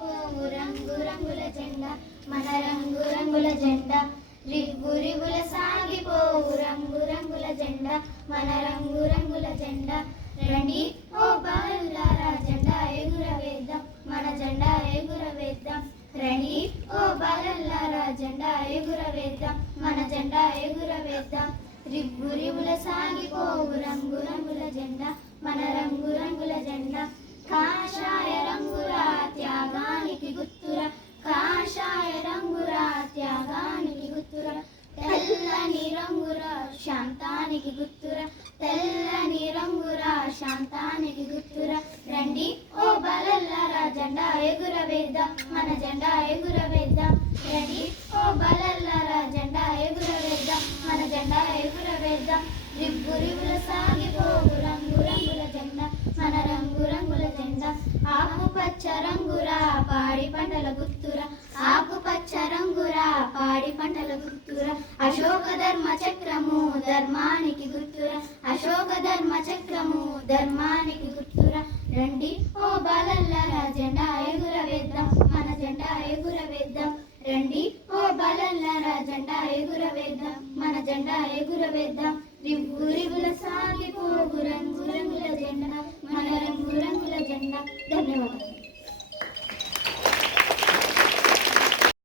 సాగిపోవు రంగు రంగుల జెండా మన రంగు రంగుల జెండా రివ్వు రివ్వుల సాగిపోవు రంగు రంగుల జెండా మన రంగు రంగుల జెండా రండి ఓ బాలులారా జెండా ఎగురవేద్దాం మన జెండా ఎగురవేద్దాం రండి ఓ బాలులారా జెండా ఎగురవేద్దాం మన జెండా ఎగురవేద్దాం రివ్వు రివ్వుల సాగిపోవు రంగు రంగుల జెండా మన రంగు రంగుల జెండా కాషాయ రంగురా త్యాగానికి గుర్తురా కాషాయ రంగురా త్యాగానికి గుర్తురా తెల్లని రంగురా శాంతానికి గుర్తురా తెల్లని రంగురా శాంతానికి గుర్తురా రండి ఓ బలల్లారా జెండా ఎగురవేద్దాం మన జెండా ఎగురవేద్దాం రండి ఓ బలల్లారా జెండా ఎగురవేద్దాం మన జెండా ఎగురవేద్దాం రివ్వు రివ్వుల సాగిపోవు రంగు రంగుల జెండా మన రంగు రంగుల జెండా ఆకుపచ్చ రంగురా పాడి పంటల గుర్తురా ఆకుపచ్చ రంగురా పాడి పంటల గుర్తురా అశోక ధర్మ చక్రము ధర్మానికి గుర్తురా అశోక ధర్మ చక్రము ధర్మానికి గుర్తురా రండి ఓ బాలల్లారా జెండా ఎగురవేద్దాం మన జెండా ఎగురవేద్దాం రండి ఓ బాలల్లారా జెండా ఎగురవేద్దాం మన జెండా ఎగురవేద్దాం రివ్వు రివ్వుల